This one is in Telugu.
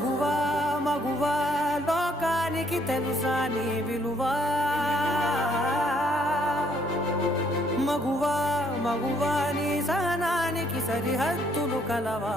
మగువా మగువా లోకానికి తెలుసా నీ విలువా మగువా మగువా నీ సహనానికి సరిహద్దులు కలవా